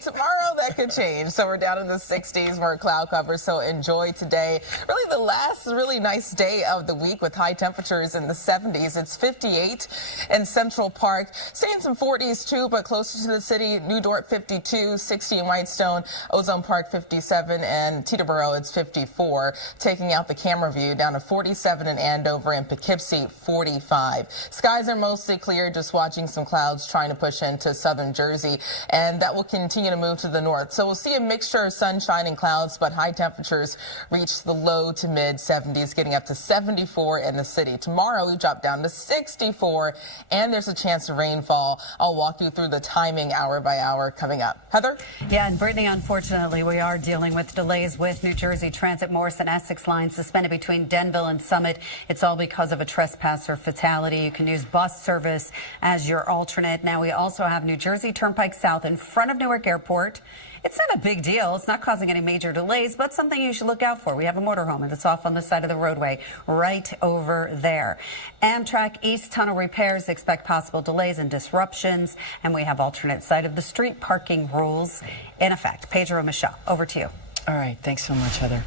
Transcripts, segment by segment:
Tomorrow that could change. So we're down in the 60s for cloud cover. So enjoy today. Really the last really nice day of the week with high temperatures in the 70s. It's 58 in Central Park. Staying some 40s too, but closer to the city. New Dorp 52, 60 in Whitestone, Ozone Park 57, and Teterboro it's 54. Taking out the camera view down to 47 in Andover and Poughkeepsie 45. Skies are mostly clear, just watching some clouds trying to push into southern Jersey, and that will continue to move to the north. So we'll see a mixture of sunshine and clouds, but high temperatures reach the low to mid 70s, getting up to 74 in the city. Tomorrow we drop down to 64, and there's a chance of rainfall. I'll walk you through the timing hour by hour coming up. Heather? Yeah, and Brittany, unfortunately, we are dealing with delays with New Jersey Transit Morrison Essex line suspended between Denville and Summit. It's all because of a trespasser fatality. You can use bus service as your alternate. Now we also have New Jersey Turnpike South in front of Newark Airport. It's not a big deal. It's not causing any major delays, but something you should look out for. We have a motorhome and it's off on the side of the roadway right over there. Amtrak East Tunnel repairs expect possible delays and disruptions, and we have alternate side of the street parking rules in effect. Pedro Michelle, over to you. All right. Thanks so much, Heather.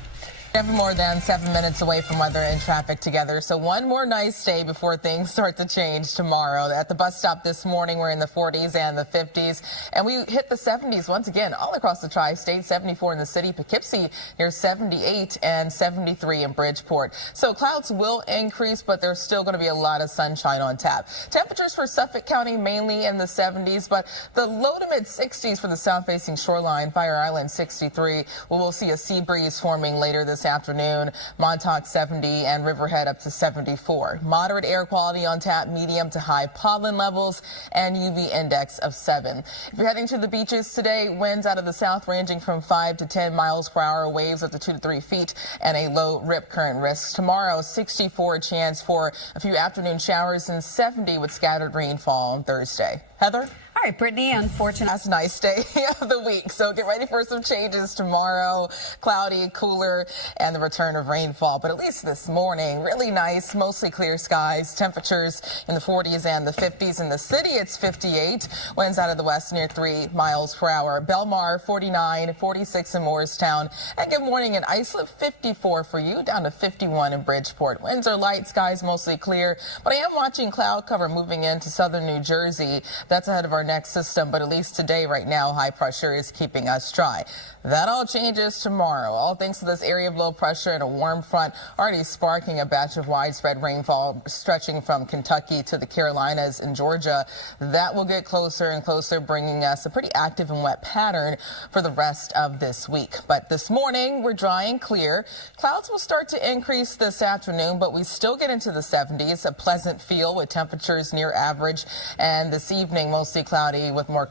Never more than 7 minutes away from weather and traffic together. So one more nice day before things start to change tomorrow. At the bus stop this morning, we're in the 40s and the 50s. And we hit the 70s once again all across the tri-state. 74 in the city, Poughkeepsie near 78 and 73 in Bridgeport. So clouds will increase, but there's still going to be a lot of sunshine on tap. Temperatures for Suffolk County mainly in the 70s, but the low to mid 60s for the south-facing shoreline. Fire Island 63. We'll see a sea breeze forming later this afternoon. Montauk 70 and Riverhead up to 74. Moderate air quality on tap, medium to high pollen levels, and UV index of 7. If you're heading to the beaches today, winds out of the south ranging from 5 to 10 miles per hour, waves up to 2 to 3 feet, and a low rip current risk. Tomorrow, 64 chance for a few afternoon showers and 70 with scattered rainfall on Thursday. Heather? All right, Brittany, unfortunately. That's a nice day of the week. So get ready for some changes tomorrow. Cloudy, cooler, and the return of rainfall. But at least this morning, really nice, mostly clear skies. Temperatures in the 40s and the 50s. In the city, it's 58. Winds out of the west near 3 miles per hour. Belmar, 49, 46 in Morristown. And good morning in Islip, 54 for you, down to 51 in Bridgeport. Winds are light, skies mostly clear. But I am watching cloud cover moving into southern New Jersey. That's ahead of our next system, but at least today, right now, high pressure is keeping us dry. That all changes tomorrow, all thanks to this area of low pressure and a warm front already sparking a batch of widespread rainfall stretching from Kentucky to the Carolinas and Georgia. That will get closer and closer, bringing us a pretty active and wet pattern for the rest of this week. But this morning, we're dry and clear. Clouds will start to increase this afternoon, but we still get into the 70s, a pleasant feel with temperatures near average, and this evening, mostly cloudy with more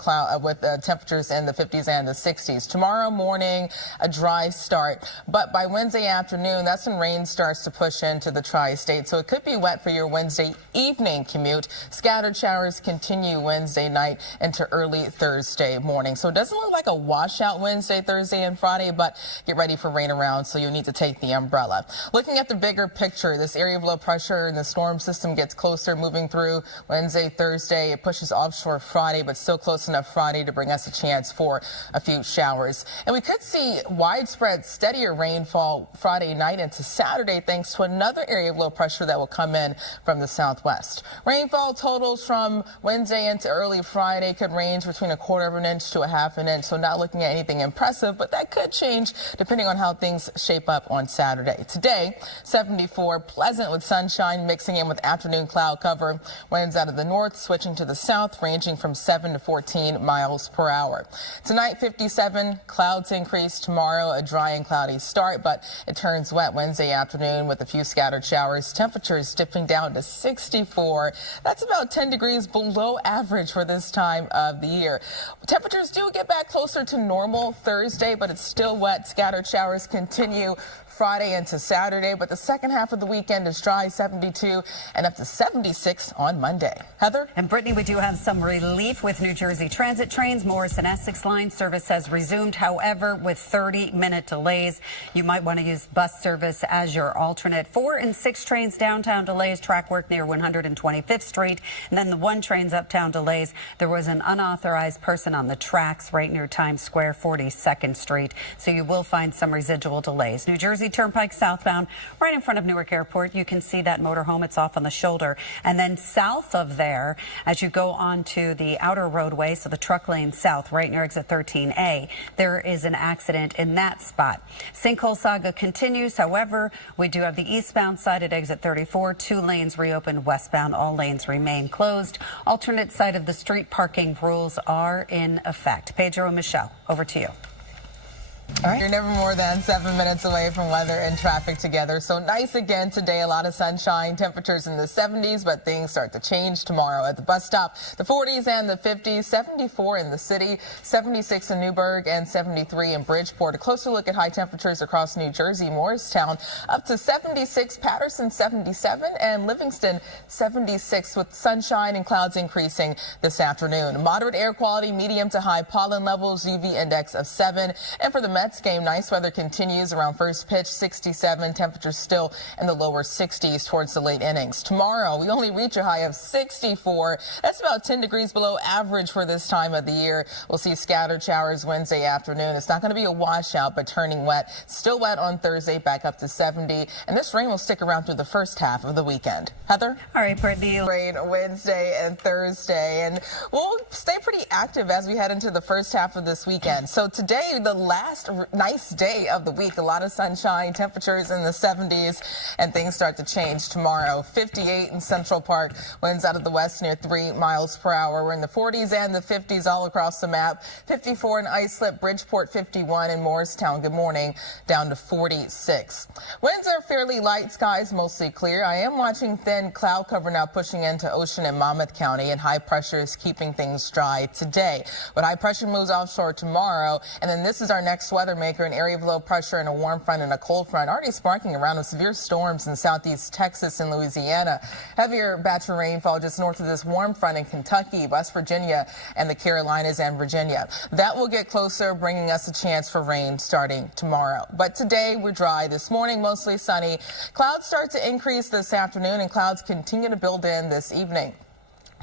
temperatures in the 50s and the 60s. Tomorrow morning, a dry start, but by Wednesday afternoon, that's when rain starts to push into the tri-state. So it could be wet for your Wednesday evening commute. Scattered showers continue Wednesday night into early Thursday morning. So it doesn't look like a washout Wednesday, Thursday, and Friday, but get ready for rain around, so you'll need to take the umbrella. Looking at the bigger picture, this area of low pressure and the storm system gets closer, moving through Wednesday, Thursday. It pushes offshore Friday, but still close enough Friday to bring us a chance for a few showers. And we could see widespread steadier rainfall Friday night into Saturday thanks to another area of low pressure that will come in from the southwest. Rainfall totals from Wednesday into early Friday could range between 1/4 of an inch to 1/2 an inch. So not looking at anything impressive, but that could change depending on how things shape up on Saturday. Today, 74, pleasant with sunshine mixing in with afternoon cloud cover. Winds out of the north switching to the south ranging from 7 to 14 miles per hour. Tonight, 57, clouds increase. Tomorrow, a dry and cloudy start, but it turns wet Wednesday afternoon with a few scattered showers. Temperatures dipping down to 64. That's about 10 degrees below average for this time of the year. Temperatures do get back closer to normal Thursday, but it's still wet. Scattered showers continue Friday into Saturday, but the second half of the weekend is dry, 72 and up to 76 on Monday. Heather? And Brittany, we do have some relief with New Jersey Transit trains. Morris and Essex line service has resumed, however, with 30-minute delays. You might want to use bus service as your alternate. 4 and 6 trains downtown delays, track work near 125th Street. And then the 1 train's uptown delays. There was an unauthorized person on the tracks right near Times Square, 42nd Street. So you will find some residual delays. New Jersey Turnpike southbound, right in front of Newark Airport. You can see that motorhome. It's off on the shoulder. And then south of there, as you go onto the outer roadway, so the truck lane south, right near exit 13A, there is an accident in that spot. Sinkhole saga continues. However, we do have the eastbound side at exit 34. 2 lanes reopened westbound. All lanes remain closed. Alternate side of the street parking rules are in effect. Pedro and Michelle, over to you. All right. You're never more than 7 minutes away from weather and traffic together. So nice again today. A lot of sunshine, temperatures in the 70s, but things start to change tomorrow at the bus stop. The 40s and the 50s, 74 in the city, 76 in Newburgh, and 73 in Bridgeport. A closer look at high temperatures across New Jersey, Morristown up to 76, Patterson 77, and Livingston 76 with sunshine and clouds increasing this afternoon. Moderate air quality, medium to high pollen levels, UV index of 7. And for the Mets game, nice weather continues around first pitch, 67. Temperatures still in the lower 60s towards the late innings. Tomorrow, we only reach a high of 64. That's about 10 degrees below average for this time of the year. We'll see scattered showers Wednesday afternoon. It's not going to be a washout, but turning wet. Still wet on Thursday, back up to 70. And this rain will stick around through the first half of the weekend. Heather? All right, Brittany. Rain Wednesday and Thursday. And we'll stay pretty active as we head into the first half of this weekend. So today, the last nice day of the week. A lot of sunshine, temperatures in the 70s, and things start to change tomorrow. 58 in Central Park, winds out of the west near 3 miles per hour. We're in the 40s and the 50s all across the map. 54 in Islip, Bridgeport 51 in Morristown. Good morning, down to 46. Winds are fairly light, skies mostly clear. I am watching thin cloud cover now pushing into Ocean and Monmouth County, and high pressure is keeping things dry today. But high pressure moves offshore tomorrow, and then this is our next weather maker, an area of low pressure and a warm front and a cold front already sparking around with severe storms in southeast Texas and Louisiana. Heavier batch of rainfall just north of this warm front in Kentucky, West Virginia, and the Carolinas and Virginia. That will get closer, bringing us a chance for rain starting tomorrow. But today we're dry. This morning mostly sunny. Clouds start to increase this afternoon, and clouds continue to build in this evening.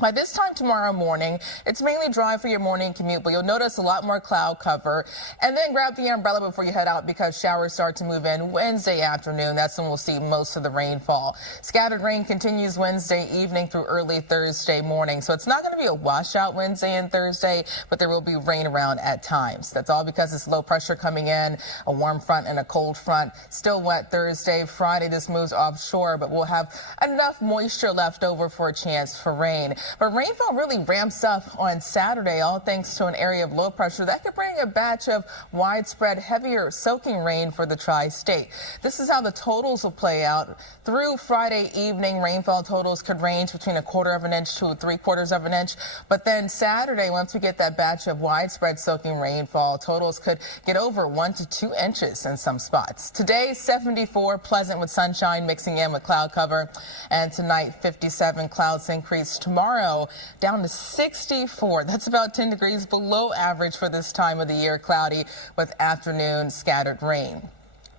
By this time tomorrow morning, it's mainly dry for your morning commute, but you'll notice a lot more cloud cover. And then grab the umbrella before you head out, because showers start to move in Wednesday afternoon. That's when we'll see most of the rainfall. Scattered rain continues Wednesday evening through early Thursday morning. So it's not going to be a washout Wednesday and Thursday, but there will be rain around at times. That's all because it's low pressure coming in, a warm front and a cold front. Still wet Thursday. Friday, this moves offshore, but we'll have enough moisture left over for a chance for rain. But rainfall really ramps up on Saturday, all thanks to an area of low pressure that could bring a batch of widespread heavier soaking rain for the tri-state. This is how the totals will play out. Through Friday evening, rainfall totals could range between 1/4 of an inch to 3/4 of an inch. But then Saturday, once we get that batch of widespread soaking rainfall, totals could get over 1 to 2 inches in some spots. Today, 74, pleasant with sunshine mixing in with cloud cover. And tonight, 57, clouds increase. Tomorrow, down to 64. That's about 10 degrees below average for this time of the year, cloudy with afternoon scattered rain.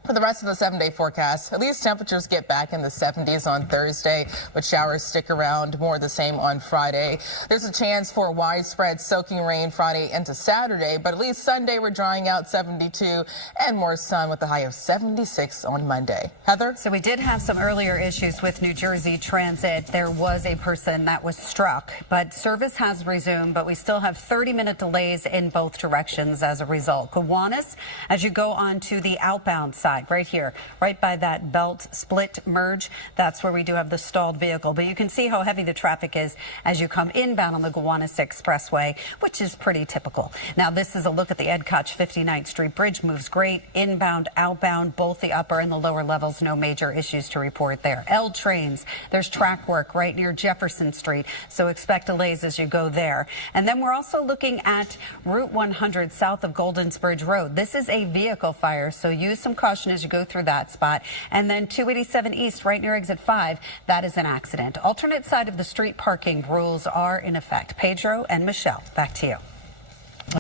For the rest of the 7-day forecast, at least temperatures get back in the 70s on Thursday, but showers stick around, more the same on Friday. There's a chance for widespread soaking rain Friday into Saturday, but at least Sunday we're drying out 72 and more sun with a high of 76 on Monday. Heather? So we did have some earlier issues with New Jersey Transit. There was a person that was struck, but service has resumed, but we still have 30-minute delays in both directions as a result. Gowanus, as you go on to the outbound side, right here, right by that belt split merge, that's where we do have the stalled vehicle. But you can see how heavy the traffic is as you come inbound on the Gowanus Expressway, which is pretty typical. Now, this is a look at the Ed Koch 59th Street Bridge. Moves great. Inbound, outbound, both the upper and the lower levels. No major issues to report there. L trains, there's track work right near Jefferson Street, so expect delays as you go there. And then we're also looking at Route 100 south of Goldensbridge Road. This is a vehicle fire, so use some caution caution as you go through that spot. And then 287 East, right near exit 5, that is an accident. Alternate side of the street parking rules are in effect. Pedro and Michelle, back to you.